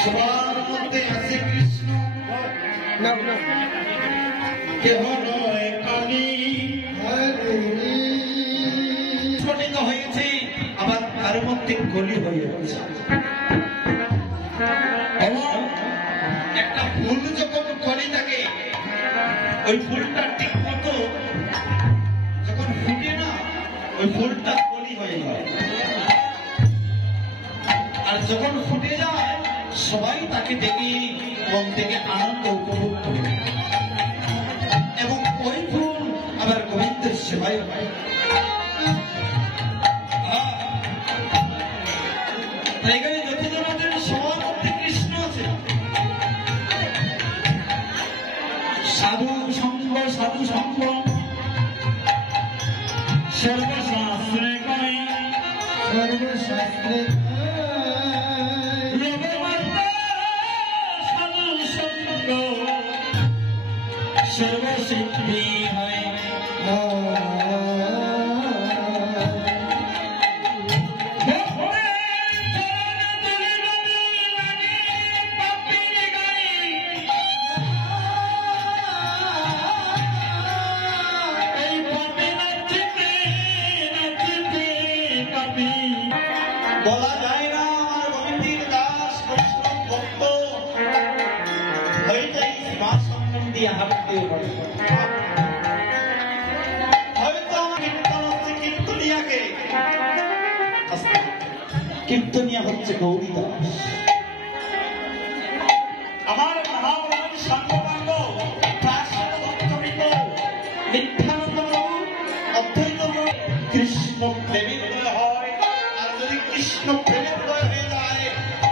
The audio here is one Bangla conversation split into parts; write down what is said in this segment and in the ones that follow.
সবার মধ্যে আছে কৃষ্ণ, কেহ নয় কালী। স্ফটিত হয়েছে, আবার তার মধ্যে কলি হয়েছে। এবং একটা ফুল যখন কলি থাকে, ওই ফুলটা ঠিক মতো যখন ফুটে না, ওই ফুলটা কলি হয়ে যায়। আর যখন ফুটে যায়, সবাই তাকে দেখে মন থেকে আনন্দ উপভোগ করে, এবং ওই ফুল আবার গোবিন্দের সেবায় হয়। এখানে যতজন আছেন সবার মধ্যে কৃষ্ণ আছে। সাধু সঙ্গ, সাধু সঙ্গ সর্বশাস্ত্রে কয়, সর্বশাস্ত্রে সর্বসিদ্ধি হয়। বলা যায় না আমার গোবিন্দের দাস বৈষ্ণব ভক্ত হয়ে যাই মা সম্বন্ধী হাঁটতে পারে। হয়তো আমার কীর্তন হচ্ছে কীর্তনিয়াকে, কীর্তনিয়া হচ্ছে গৌরী দাস। আমার মহাপ্রভুর সঙ্গপাঙ্গ নিত্যানন্দ অদ্বৈত কৃষ্ণ প্রেমের হয়। আর যদি কৃষ্ণ প্রেমের হয়ে যায়,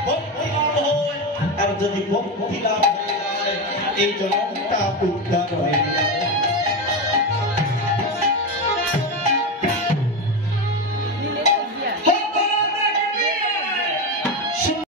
ভক্তি লাভ হয়। আর যদি ভক্তি লাভ হয়ে যায়, এই জন্মটা উদ্ধার হয়ে যায়।